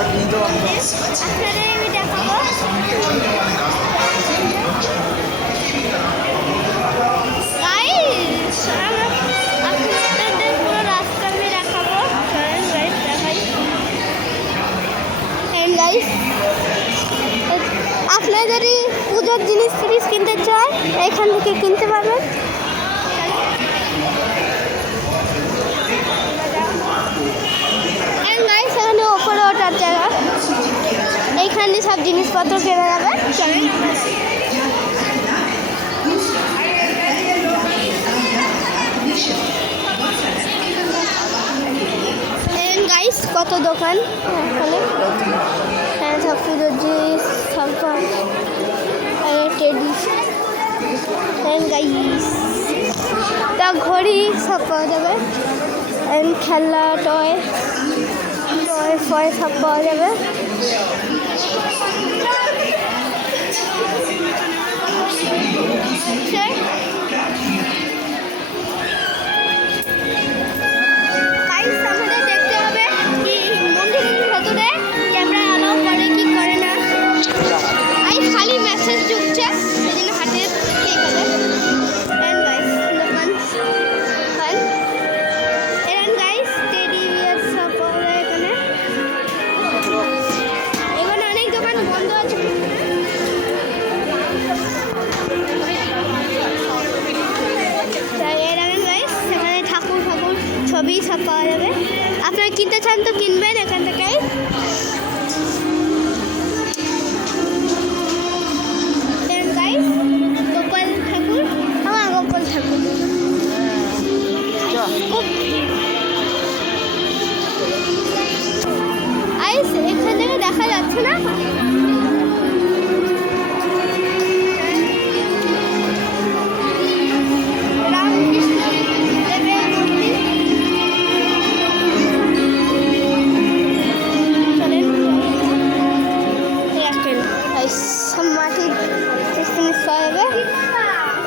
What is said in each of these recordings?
আপনাদের আমি দেখাবো। আপনাদের পুরো রাস্তা আমি দেখাবো। দেখাই গাইস, আপনারা যদি পুজোর জিনিস ফিনিস কিনতে চান এখান থেকে কিনতে পারবেন। গাইস এখানে ওপরে ওঠার জায়গা, এইখানে সব জিনিসপত্র কেনা যাবে। চলেন গাইস কত দোকান এখানে, হ্যাঁ সব পুজোর জিনিস সব টেডি গাইস, তা ঘড়ি সব পাওয়া যাবে, খেলনা টয় ফয় সব পাওয়া যাবে। আমাদের দেখতে হবে কি মন্দিরের ভেতরে ক্যামেরা অ্যালাউ করে কি করে না। খালি মেসেজ ঢুকছে সেদিন হাতে ঠিক হবে। ছবি সব পাওয়া যাবে, আপনারা কিনতে চান তো কিনবেন এখান থেকে। গোপাল ঠাকুর, আমার গোপাল ঠাকুর এখান থেকে দেখা যাচ্ছে না।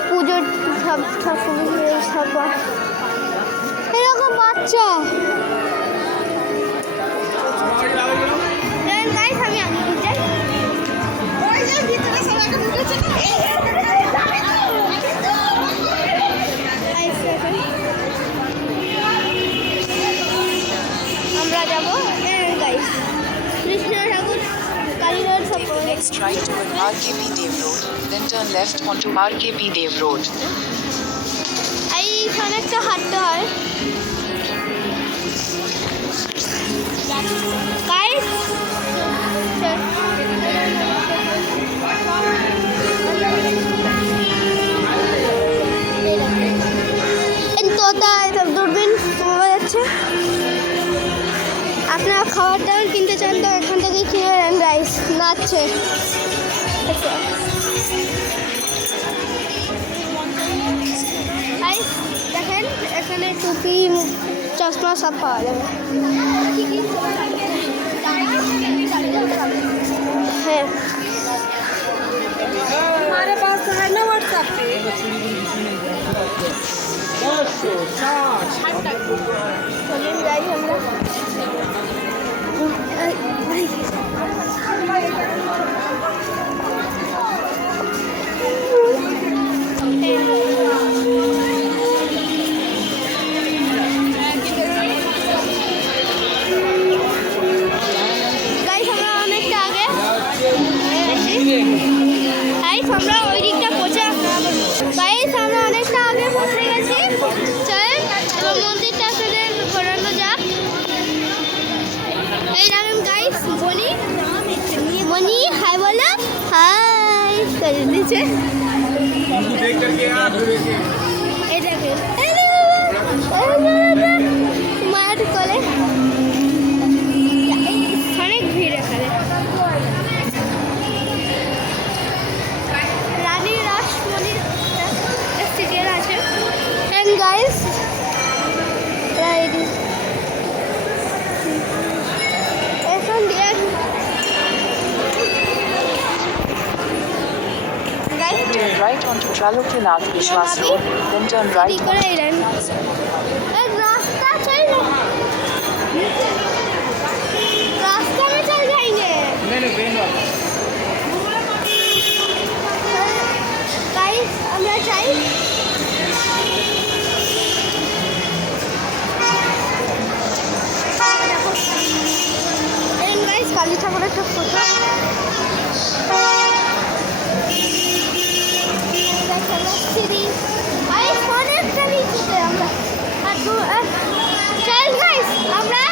পুজোর সব সব এরকম বাচ্চা আমি আমরা যাবো কৃষ্ণ ঠাকুর কালীঘাট সব। Next right on RKP Dev Road, then turn left onto RKP Dev Road. এইখানে একটা হাঁটতে হয়। দূরবীন পাওয়া যাচ্ছে, আপনারা খাবার দাবার কিনতে চান তো এখান থেকে কিনে নেন। রাইস নাচছে, দেখেন এখানে টুপি চশমা সব পাওয়া যাবে। হ্যাঁ हमारे पास तो है ना व्हाट्सएप पे। चलिए जाइए हम लोग। আমরা ওই দিকটা পৌঁছে আমরা অনেকটা আগে পৌঁছে গেছি। চলেন এবার মন্দিরটা আপনাদের ঘোরানো যাক। এই দেখেন গাইস, মনি হাই বলো, হাই করে দিচ্ছে। এই দেখেন মাঠ করে অনেক ভিড় এখানে। Guys, Right onto Tralokinath Vishwas Road, then turn right. रास्ता में चल ফটো। সিঁড়ি অনেকটা নিচুতে আমরা চল গাইস আমরা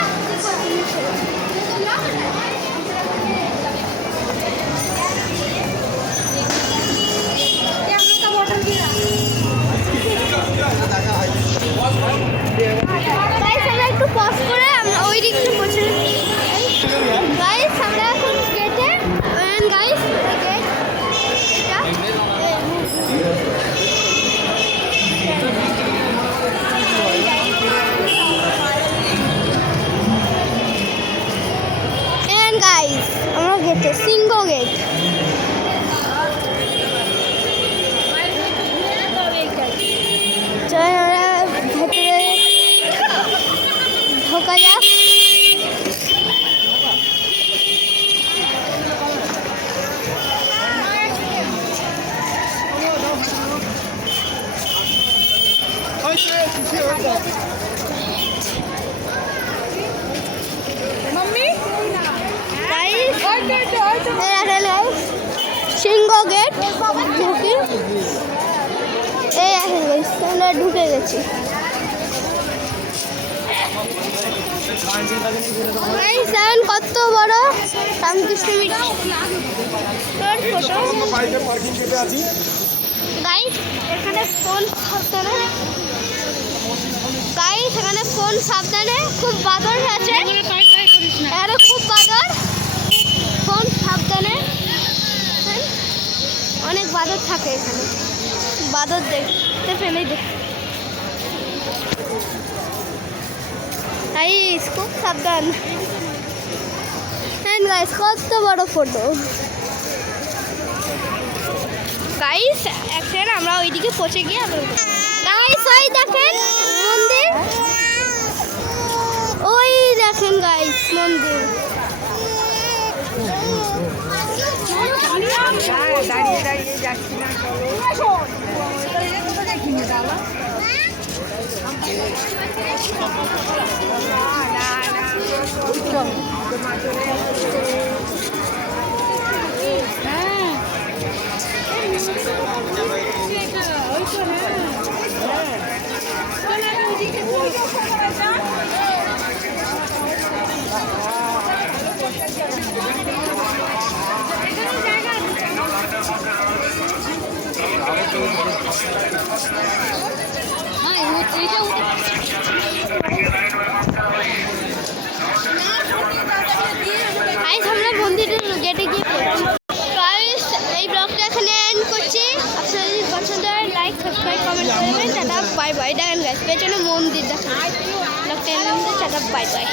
कैमरा का बॉटल भी रहा গাইস আমরা একটু পজ করে আমরা ওই দিকটা পৌঁছে গাইস আমরা এখন গেটে গাইস গেট এটা গাইস আমরা গেটে সিংহ গেট চল আমরা ভেতরে ঢোকা যাক मम्मी গাইস और बेटे और तो সিংহ গেট ঢুকি এই আছে গাইস আমরা ঢুকে গেছি গাইস দেখেন কত বড় রামকৃষ্ণ মিশন গাইস এখানে ফোন সাবধানে গাইস এখানে ফোন সাবধানে খুব বাদর আছে এখানে খুব বাদর ফোন সাবধানে অনেক বাদর থাকে এখানে বাদর দেখতে পেলেই দেখ গাইস খুব সাবধান হ্যাঁ গাইস কত বড় ফটো গাইস এখন আমরা ওইদিকে পৌঁছে গিয়ে গাইস ওই দেখেন মন্দির ওই দেখেন গাইস মন্দির দাঁড়িয়ে দাঁড়িয়ে যাচ্ছি না কিনে দাও গাইস আমরা মন্দিরের গেটে গিয়ে গাইস এই ব্লগটা এখানে এন্ড করছি আপনাদের যদি পছন্দ হয় লাইক সাবস্ক্রাইব কমেন্ট করবেন টাটা বাই বাই দেখেন গাইস পেছনে মন্দির দেখেন ব্লগটা এন্ড টাটা বাই বাই